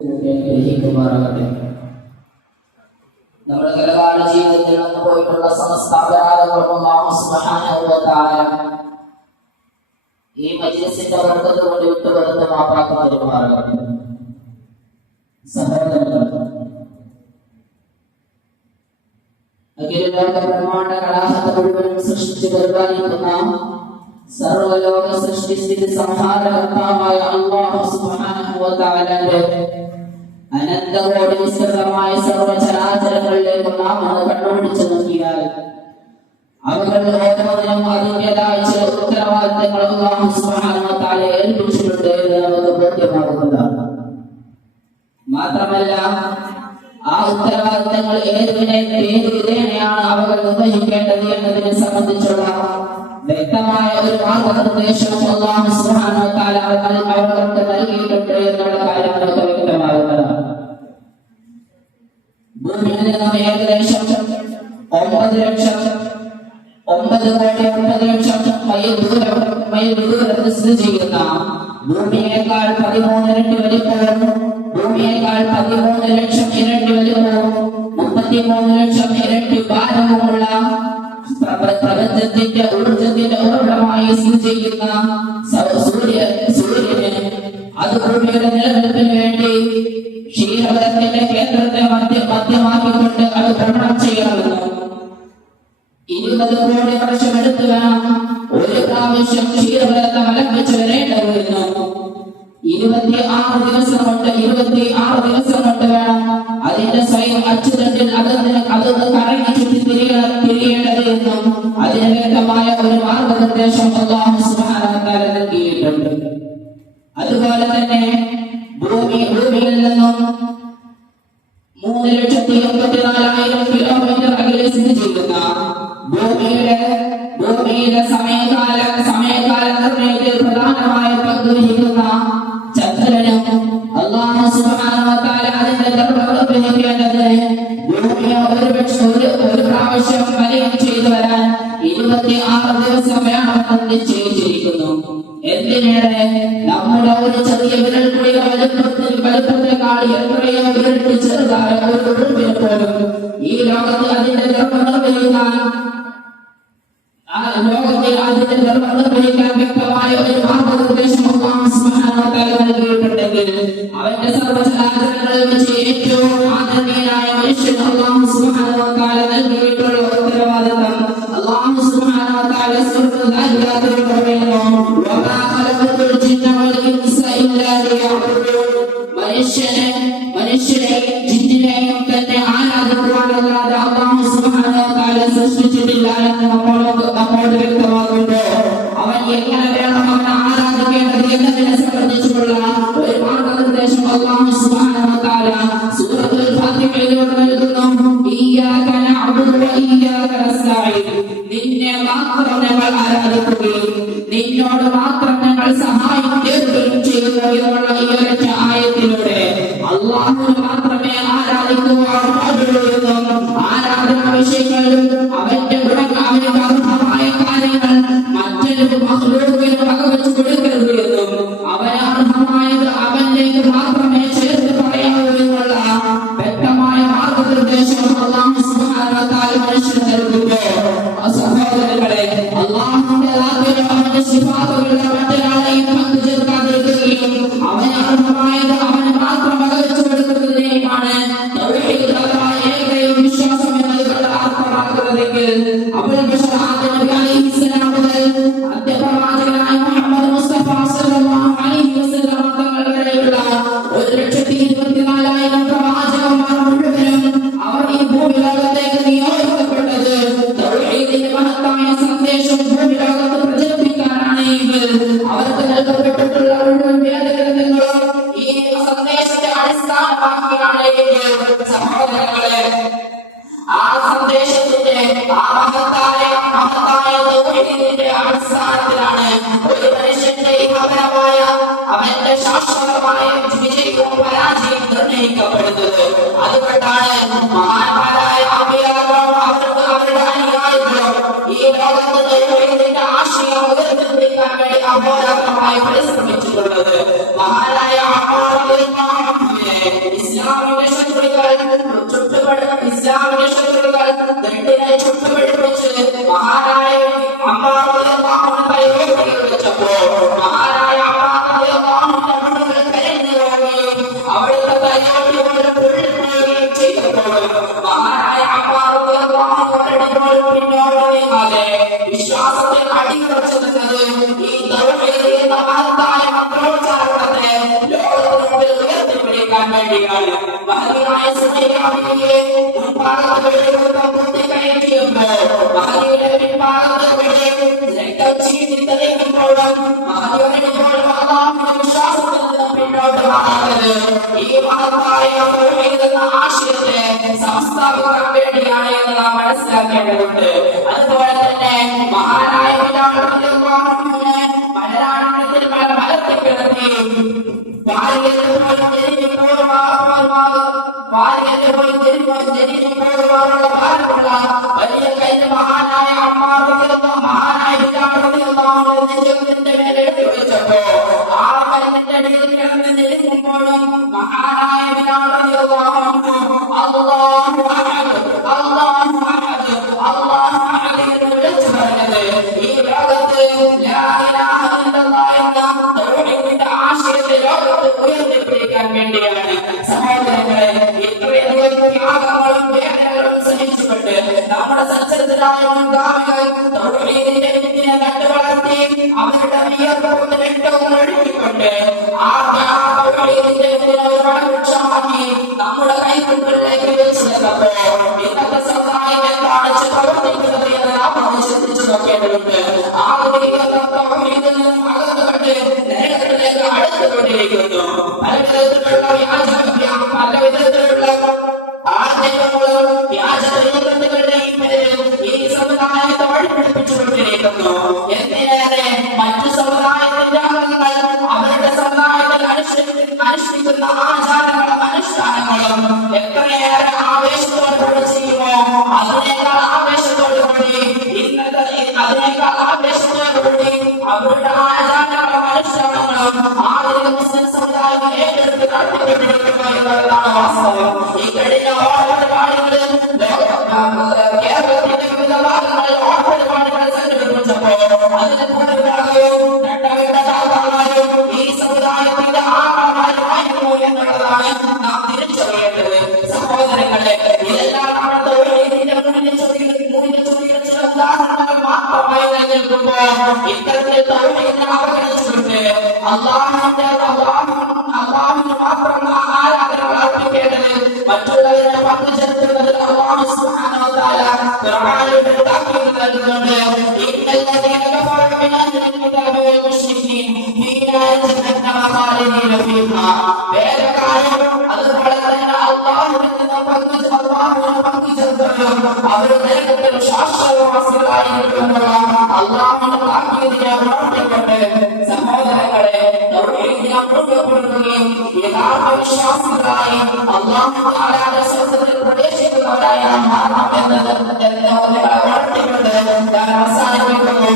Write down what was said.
നമ്മുടെ കലകാല ജീവിതത്തിൽ നിന്ന് പോയിട്ടുള്ള സമസ്ത അപരാധങ്ങളും അല്ലാഹു സുബ്ഹാനഹു വ തആല ഈ മജ്ലിസിന്റെ ബർക്കത്ത് കൊണ്ട് വിട്ടുപുറത്ത് മാപ്പാക്കി തരുമാറാകട്ടെ. അഖിലലോക ബ്രഹ്മാണ്ഡ കലാഹത്തെ മുഴുവനും സൃഷ്ടിച്ച് പരിപാലിക്കുന്ന സർവലോക സൃഷ്ടിസ്ഥിതി സംഹാരകർത്താവായ അല്ലാഹു സുബ്ഹാനഹു വ തആലയുടെ അനന്തകോടി വിസ്തൃതമായ സർവചരാചരങ്ങളിലേക്ക് നാം കണ്ണോടിച്ചു നോക്കിയാൽ അവരുടെ ഓരോന്നിനും അതിൻ്റെതായ ചില ഉത്തരവാദിത്തങ്ങൾ അല്ലാഹു സുബ്ഹാനഹു വ തആല ഏൽപ്പിച്ചിട്ടുണ്ട് എന്ന് നമുക്ക് ബോധ്യമാകുന്നതാണ്. മാത്രമല്ല ആ ഉത്തരവാദിത്തങ്ങൾ ഏത് വിധേനയാണ് അവർ നിർവഹിക്കേണ്ടത് എന്നതിനെ സംബന്ധിച്ചുള്ള വ്യക്തമായ ഒരു മാർഗനിർദ്ദേശം അല്ലാഹു സുബ്ഹാനഹു വ തആല അവർക്ക് നൽകിയിട്ടുണ്ട് എന്നുള്ള കാര്യം നമുക്ക് വ്യക്തമാകുന്നതാണ്. ഭൂമിയിൽ നിന്നും ഏകദേശം 9,9,9,9,00,000 മൈൽ ദൂരത്ത് സ്ഥിതി ചെയ്യുന്ന ഭൂമിയേക്കാൾ 13 ഇരട്ടി വലിപ്പവും ഭൂമിയേക്കാൾ 13 ലക്ഷം ഇരട്ടി വലിപ്പവും 33 ലക്ഷം ഇരട്ടി ഭാരവുമുള്ള പ്രപഞ്ചത്തിന്റെ ഊർജത്തിന്റെ ഉറവിടമായി സ്ഥിതി ചെയ്യുന്ന സൂര്യന് അത് ഭൂമിയുടെ നിലനിൽപ്പിന് വേണ്ടി ക്ഷീരപഥത്തിന്റെ കേന്ദ്രത്തെ മധ്യമാക്കിക്കൊണ്ട് അത് ഭ്രമണം ചെയ്യാറുണ്ട്. 20 കോടി വർഷം എടുത്തു വേണം ഒരു പ്രാവശ്യം ക്ഷീരപഥത്തെ വലം വെച്ച് വരേണ്ടത് വരുന്നു. 26 ദിവസം കൊണ്ട് വേണം അതിന്റെ സ്വയം അച്ചുതണ്ടിൽ അതൊന്ന് കറങ്ങി ചുറ്റി തിരിയേണ്ടത് എന്നും അതിന് വ്യക്തമായ ഒരു മാർഗനിർദ്ദേശം അല്ലാഹു സുബ്ഹാനഹു വ തആല നൽകിയിട്ടുണ്ട്. അതുപോലെ തന്നെ ഭൂമിയിൽ നിന്നും 3,84,000 കിലോമീറ്റർ അകലെ സ്ഥിതി ചെയ്യുന്ന ഭൂമിയുടെ സമയകാല നിർണയത്തിൽ പ്രധാനമായ പങ്ക് വഹിക്കുന്ന ചന്ദ്രനും അല്ലാഹു സുബ്ഹാനഹു വ തആല അതിന്റെ ധർമ്മം നിർവഹിക്കേണ്ടത് ഭൂമിയെ ഒരു പ്രാവശ്യം വലയം ചെയ്തു വരാൻ 26 ദിവസം വേണമെന്ന് നിശ്ചയിച്ചിരിക്കുന്നു. എന്തിനേറെ നമ്മുടെ ഒരു ചെറിയ വിരൽക്കുടിയുടെ വലുപ്പത്തെക്കാൾ എത്രയോ ഇരട്ടി ചെറുതായ ഒരു ഉറുമ്പിനെ പോലും ഈ ലോകത്ത് അതിന്റെ ധർമ്മം നിർവഹിക്കാൻ വ്യക്തമായ ഒരു മാർഗനിർദ്ദേശം അല്ലാഹു സുബ്ഹാനഹു വ തആല നൽകിയിട്ടുണ്ടെങ്കിൽ അവന്റെ സർവ്വചരാചരങ്ങളിൽ വെച്ച് ഏറ്റവും ആദരണീയനായ മനുഷ്യൻ അല്ലാഹു സുബ്ഹാനഹു വ തആല നൽകിയിട്ടുള്ള ഉത്തരവാദിത്തം അല്ലാഹു സുബ്ഹാനഹു വ തആല സൂറത്തുൽ അഹ്സാബിൽ പറയുന്നു, വമാ ഖലഖതുൽ ജിന്ന വൽ ഇൻസ ഇല്ലാ ലിയഅ്ബുദൂൻ. മനുഷ്യനെയും ജിന്നിനെയും തന്നെ ആരാധിക്കുവാനല്ലാതെ അല്ലാഹു സുബ്ഹാനഹു വ തആല സൃഷ്ടിച്ചിട്ടില്ല എന്ന് നമ്മോട് വ്യക്തമാകുന്നു. അവൻ എങ്ങനെ വേണം അവനെ ആരാധിക്കേണ്ടത് എന്നതിനെ സംബന്ധിച്ചുള്ള ഒരു മാർഗനിർദ്ദേശം അല്ലാഹു സുബ്ഹാനഹു വ തആല സൂറത്തുൽ ഫാത്തിഹയിലൂടെ നൽകുന്നു. ഇയ്യാക നഅ്ബുദു വ ഇയ്യാക നസ്തഈൻ. നിന്നെ മാത്രം ഞങ്ങൾ ആരാധിക്കുകയും നിന്നോട് മാത്രം ഞങ്ങൾ സഹായം തേടുകയും ചെയ്യുന്നു എന്നുള്ള ഈ ഒരൊറ്റ ആയത്തിലൂടെ അല്ലാഹുവിനെ മാത്രമേ ആരാധിക്കുവാൻ പാടുള്ളൂ എന്നും ആരാധന വിഷയങ്ങളിലും അവന്റെ അവന് അർഹമായ കാര്യങ്ങൾ മറ്റൊരു മഖ്ലൂഖിന് വകവെച്ച് കൊടുക്കരുത് എന്നും അവന് അർഹമായത് അവനിലേക്ക് മാത്രമേ ചേർത്ത് പറയാവൂ എന്നുള്ള വ്യക്തമായ മാർഗനിർദ്ദേശം അല്ലാഹു സുബ്ഹാനഹു വ തആല മനുഷ്യന് നൽകുന്നു. സഹോദരങ്ങളെ, അല്ലാഹുവിന്റെ ആദ്യം അവന്റെ സിഫാത്തുകളുടെ മറ്റൊരാളെയും പങ്കു ചേർക്കാതിരിക്കുകയും അവന് അർഹമായത് അവന് മാത്രം വകവെച്ച് കൊടുക്കുന്നതിനെയുമാണ് തൗഹീദ് അഥവാ ഏകദൈവ വിശ്വാസം എന്നതുകൊണ്ട് അർത്ഥമാക്കുന്നതെങ്കിൽ അബുൽ ബശർ ആദം നബി അലൈഹിസ്സലാം മുതൽ അന്ത്യപ്രവാചകനായ മുഹമ്മദ് മുസ്തഫ സല്ലല്ലാഹു അലൈഹി വസല്ലം തങ്ങൾ വരെയുള്ള 1,24,000 പ്രവാചകന്മാർ മുഴുവനും അവർ ഈ ഭൂമി ലോകത്തേക്ക് നിയോഗിക്കപ്പെട്ടത് തൗഹീദിന്റെ മഹത്തായ സന്ദേശം ഭൂമി ലോകത്ത് പ്രചരിപ്പിക്കാനാണ് എങ്കിൽ അവർക്ക് നൽകപ്പെട്ടിട്ടുള്ള മുഴുവൻ വേദഗ്രന്ഥങ്ങളും ഈ സന്ദേശത്തെ അടിസ്ഥാനമാക്കിയാണ് എങ്കിൽ സഹോദരങ്ങളെ, ആ സന്ദേശത്തിന്റെ ആ മഹത്തായ തൗഹീദിന്റെ അടിസ്ഥാനത്തിലാണ് ഒരു മനുഷ്യന്റെ ഇഹപരമായ അവന്റെ ശാശ്വതമായ വിജയവും പരാജയം നിർണയിക്കപ്പെടുന്നത്. അതുകൊണ്ടാണ് മഹാന്മാരായ അമ്പിയാക്കളും അവരുടെ അനുയായികളും ഈ ലോകത്ത് തൗഹീദിന്റെ ആശയം ഉയർത്തിപ്പിടിക്കാൻ വേണ്ടി അഹോരാത്രമായി പരിശ്രമിച്ചിട്ടുള്ളത്. മഹാനായ ഇസ്ലാമിക ശത്രുക്കൾ ദണ്ഡിനെ ചുട്ടുപിടിപ്പിച്ച് മഹാനായ അമ്മാർ റളിയല്ലാഹു അൻഹു വെച്ചപ്പോൾ മഹാനായ അമ്മാർ റളിയല്ലാഹു അൻഹു കരഞ്ഞു പോവുകയും അവിടുത്തെ കൈയോട്ടുകൊണ്ട് പൊള്ളിപ്പോവുകയും ചെയ്തപ്പോൾ മഹാനായ അമ്മാർ റളിയല്ലാഹു അൻഹു പിന്നോട്ട് നീങ്ങാതെ വിശ്വാസത്തിൽ അടിയുറച്ചു നിന്നത് ഈ തൗഹീദ് എന്ന മഹത്തായ മന്ത്രോച്ചാരണത്തെ ലോകത്തിന് ഉയർത്തിപ്പിടിക്കാൻ വേണ്ടിയാണ്. മഹതിയായ സുലൈമാനിയെ മുൻപാകത്തുകളിലൂടെ പൂർത്തിക്കയറ്റിയപ്പോൾ മഹതിയുടെ പിൻഭാഗത്തുകളിൽ രക്തം ചീന്തിത്തറിയുമ്പോഴും മഹതിയോടും അല്ലാഹുവിന്റെ വിശ്വാസത്തിൽ നിന്ന് പിന്നോട്ട് മാറാത്തത് ഈ മഹത്തായ തൗഹീദ് എന്ന ആശയത്തെ സംസ്ഥാപിക്കാൻ വേണ്ടിയാണ് എന്ന് നാം മനസ്സിലാക്കേണ്ടതുണ്ട്. അതുപോലെ തന്നെ മഹാനായ ബിലാൽ റളിയല്ലാഹു അൻഹുവിനെ മലരാണത്തിൽ മലത്തിൽ കിടത്തി വലിയ കൈന് മഹാനായ അമ്മാർ റളിയല്ലാഹു മഹാനായ ബിലാൽ റളിയല്ലാഹു നെഞ്ചത്തിന്റെ മേലെ വെച്ചപ്പോ ആ കൈന്റെ അടിയിൽ കിടന്ന് ഞെരുങ്ങുമ്പോഴും മഹാനായ ബിലാൽ റളിയല്ലാഹു അൻഹു അല്ലാഹു അഹദ് അല്ലാഹു അഹദ് അല്ലാഹു അഹദ് എന്ന് വിളിച്ചു പറഞ്ഞത് ഈ ലോകത്ത് ലാ ഇലാഹ ഇല്ലല്ലാഹ് എന്ന തൗഹീദിന്റെ ആശയത്തെ ലോകത്ത് ഉയർത്തിപ്പിടിക്കാൻ വേണ്ടിയാണ്. സഹോദരങ്ങളെ, ഇത്രയധികം ത്യാഗങ്ങളും വേദനകളും സഹിച്ചുകൊണ്ട് നമ്മുടെ സഞ്ചരിതരായ മുൻഗാമികൾ തൗഹീദിന്റെ വിത്തിനെ നട്ടുവളർത്തി അവരുടെ വിയർപ്പും രക്തവും ഒഴുക്കിക്കൊണ്ട് ആ തൗഹീദിന്റെ വിത്തിനെ ഒരു വടവൃക്ഷമാക്കി നമ്മുടെ കൈക്കുള്ളിലേക്ക് വെച്ചപ്പോൾ ഇന്നത്തെ സമുദായം എന്താണ് പ്രവർത്തിക്കുന്നത് എന്ന് നാം ഒന്ന് ചിന്തിച്ചു നോക്കേണ്ടതുണ്ട്. ആധുനിക തൗഹീദിൽ നിന്നും അകന്നുകൊണ്ട് നരകത്തിലേക്ക് അടുത്തുകൊണ്ടിരിക്കുന്നു. പല വിധത്തിലുള്ള ആചരണങ്ങളും വ്യാജങ്ങളുടെയും പേരിൽ ഈ സമുദായത്തെ വഴിപിടിപ്പിച്ചുകൊണ്ടിരിക്കുന്നു. എന്തിനേറെ മറ്റു സമുദായത്തിന്റെ അംഗങ്ങൾ അവരുടെ സമുദായത്തിൽ അനുഷ്ഠിക്കുന്ന ആചാരങ്ങളും അനുഷ്ഠാനങ്ങളും എത്രയേറെ ആവേശത്തോടുകൂടി ചെയ്യുമോ അതിനേക്കാൾ ആവേശത്തോടുകൂടി അതിനേക്കാൾ ആവേശത്തോടുകൂടി അവരുടെ ആചാരങ്ങളും അനുഷ്ഠാനങ്ങളും ആധുനിക മുസ്ലിം സമുദായം ഏറ്റെടുത്ത് നടത്തിക്കൊണ്ടിരിക്കുന്നു എന്നുള്ളതാണ് വാസ്തവം. ഈ കഴിഞ്ഞ ഓണപരിപാടികളിൽ കേരളത്തിന്റെ വിവിധ ഭാഗങ്ങളിൽ ഓണപരിപാടികൾ സംഘടിപ്പിച്ചപ്പോൾ അതിന് പൂർണ്ണമായും രണ്ടവിധമായും ഈ സമുദായത്തിന്റെ ആളമാരുമായിരുന്നു എന്നുള്ളതാണ് നാം തിരിച്ചറിയേണ്ടത്. സഹോദരങ്ങളെ, ഇതെല്ലാം നമ്മുടെ തൗഹീദിന്റെ മുന്നിൽ ചില ഉദാഹരണങ്ങൾ മാത്രമായി നിലനിൽക്കുമ്പോൾ ഇത്തരത്തിൽ തൗഹീദിനെ അവഗണിച്ചുകൊണ്ട് അല്ലാഹുവിന് മാത്രം ആരാധനകൾ അർപ്പിക്കേണ്ടത് മറ്റുള്ളവരെ പങ്കുചേർക്കുന്നതിൽ അല്ലാഹു സുബ്ഹാനഹു വ തആല ഖുർആനിൽ താക്കീത് നൽകുന്നുണ്ട്. ഇന്നല്ലദീന കഫറു മിൻ അഹ്ലിൽ കിതാബി വൽ മുശ്രികീൻ ഫീ നാരി ജഹന്നമ ഖാലിദീന ഫീഹാ. വേദക്കാരും അതുപോലെ തന്നെ അല്ലാഹുവിന് പങ്കുചേർത്തവരും അവർ നരകത്തിൽ ശാശ്വതവാസികളായിരിക്കുമെന്നുള്ള അല്ലാഹുവിന്റെ താക്കീതിനെ ഉണർത്തിക്കൊണ്ട് സഹോദരങ്ങളെ തൗഹീദിനെ മുറുകെപ്പിടിക്കുകയും യഥാർത്ഥ വിശ്വാസികളായി അല്ലാഹു തആലയുടെ സ്വർഗ്ഗത്തിൽ പ്രവേശിക്കുന്നവരായി നാം മാറണം എന്നത് ഉണർത്തിക്കൊണ്ട് ഞാൻ അവസാനിപ്പിക്കുന്നു.